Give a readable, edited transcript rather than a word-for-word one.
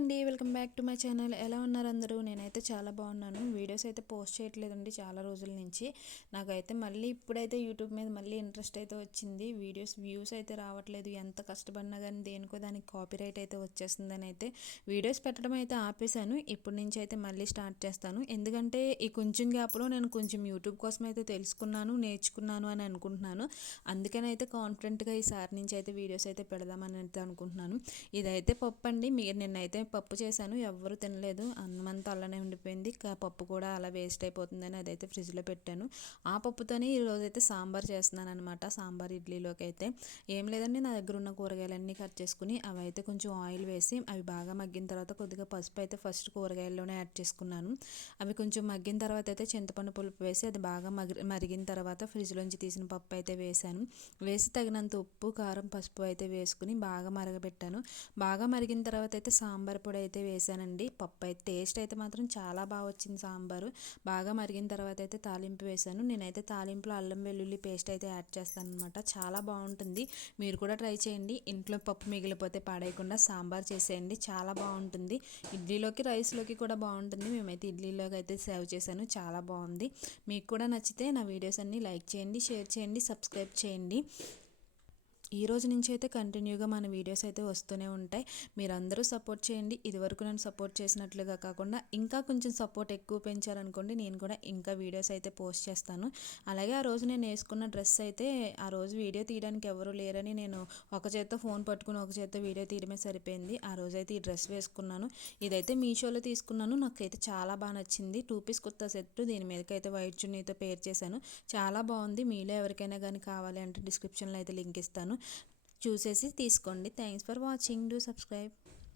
అండి, welcome back to my channel. ఎలా ఉన్నారు అందరూ? నేనైతే చాలా బాగున్నాను. వీడియోస్ అయితే పోస్ట్ చేయట్లేదండి చాలా రోజుల నుంచి. నాకైతే మళ్ళీ ఇప్పుడైతే యూట్యూబ్ మీద మళ్ళీ ఇంట్రెస్ట్ అయితే వచ్చింది. వ్యూస్ అయితే రావట్లేదు. ఎంత కష్టపడినా కానీ దేనికో దానికి కాపీరైట్ అయితే వచ్చేస్తుందని అయితే వీడియోస్ పెట్టడం అయితే ఆపేశాను. ఇప్పటి నుంచి అయితే మళ్ళీ స్టార్ట్ చేస్తాను. ఎందుకంటే ఈ కొంచెం గ్యాప్లో నేను కొంచెం యూట్యూబ్ కోసం అయితే తెలుసుకున్నాను, నేర్చుకున్నాను అని అనుకుంటున్నాను. అందుకని అయితే కాన్ఫిడెంట్గా ఈసారి నుంచి అయితే వీడియోస్ అయితే పెడదామని అయితే అనుకుంటున్నాను. ఇదైతే పప్పు అండి. నిన్నైతే పప్పు చేశాను, ఎవ్వరు తినలేదు. అన్నం అంతా అలానే ఉండిపోయింది. పప్పు కూడా అలా వేస్ట్ అయిపోతుందని అదైతే ఫ్రిడ్జ్లో పెట్టాను. ఆ పప్పుతోనే ఈరోజైతే సాంబార్ చేస్తున్నాను అనమాట. సాంబార్ ఇడ్లీలోకి అయితే ఏం లేదండి, నా దగ్గర ఉన్న కూరగాయలన్నీ కట్ చేసుకుని అవి అయితే కొంచెం ఆయిల్ వేసి అవి బాగా మగ్గిన తర్వాత కొద్దిగా పసుపు అయితే ఫస్ట్ కూరగాయల్లోనే యాడ్ చేసుకున్నాను. అవి కొంచెం మగ్గిన తర్వాత అయితే చింతపండు పులుపు వేసి అది బాగా మరిగిన తర్వాత ఫ్రిడ్జ్లోంచి తీసిన పప్పు అయితే వేసాను. వేసి తగినంత ఉప్పు, కారం, పసుపు అయితే వేసుకుని బాగా మరగబెట్టాను. బాగా మరిగిన తర్వాత అయితే సాంబార్ పొడి అయితే వేసానండి. పప్పు అయితే టేస్ట్ అయితే మాత్రం చాలా బాగా వచ్చింది సాంబారు. బాగా మరిగిన తర్వాత అయితే తాలింపు వేసాను. నేనైతే తాలింపులో అల్లం వెల్లుల్లి పేస్ట్ అయితే యాడ్ చేస్తాను అనమాట. చాలా బాగుంటుంది. మీరు కూడా ట్రై చేయండి. ఇంట్లో పప్పు మిగిలిపోతే పాడేయకుండా సాంబార్ చేసేయండి, చాలా బాగుంటుంది. ఇడ్లీలోకి, రైస్లోకి కూడా బాగుంటుంది. మేమైతే ఇడ్లీలోకి అయితే సర్వ్ చేశాను, చాలా బాగుంది. మీకు కూడా నచ్చితే నా వీడియోస్ అన్నీ లైక్ చేయండి, షేర్ చేయండి, సబ్స్క్రైబ్ చేయండి. ఈ రోజు నుంచి అయితే కంటిన్యూగా మన వీడియోస్ అయితే వస్తూనే ఉంటాయి. మీరందరూ సపోర్ట్ చేయండి. ఇదివరకు నన్ను సపోర్ట్ చేసినట్లుగా కాకుండా ఇంకా కొంచెం సపోర్ట్ ఎక్కువ పెంచారనుకోండి, నేను కూడా ఇంకా వీడియోస్ అయితే పోస్ట్ చేస్తాను. అలాగే ఆ రోజు నేను వేసుకున్న డ్రెస్ అయితే ఆ రోజు వీడియో తీయడానికి ఎవరు లేరని నేను ఒక చేత్తో ఫోన్ పట్టుకుని ఒక చేత్తో వీడియో తీయడమే సరిపోయింది. ఆ రోజైతే ఈ డ్రెస్ వేసుకున్నాను. ఇదైతే మీషోలో తీసుకున్నాను. నాకైతే చాలా బాగా నచ్చింది. 2 పీస్ కుర్తా సెట్. దీని మీదకైతే వైట్ చున్నీతో పేర్ చేశాను. చాలా బాగుంది. మీలో ఎవరికైనా కానీ కావాలి అంటే డిస్క్రిప్షన్లో అయితే లింక్ ఇస్తాను, చూసేసి తీసుకోండి. Thanks for watching. Do subscribe.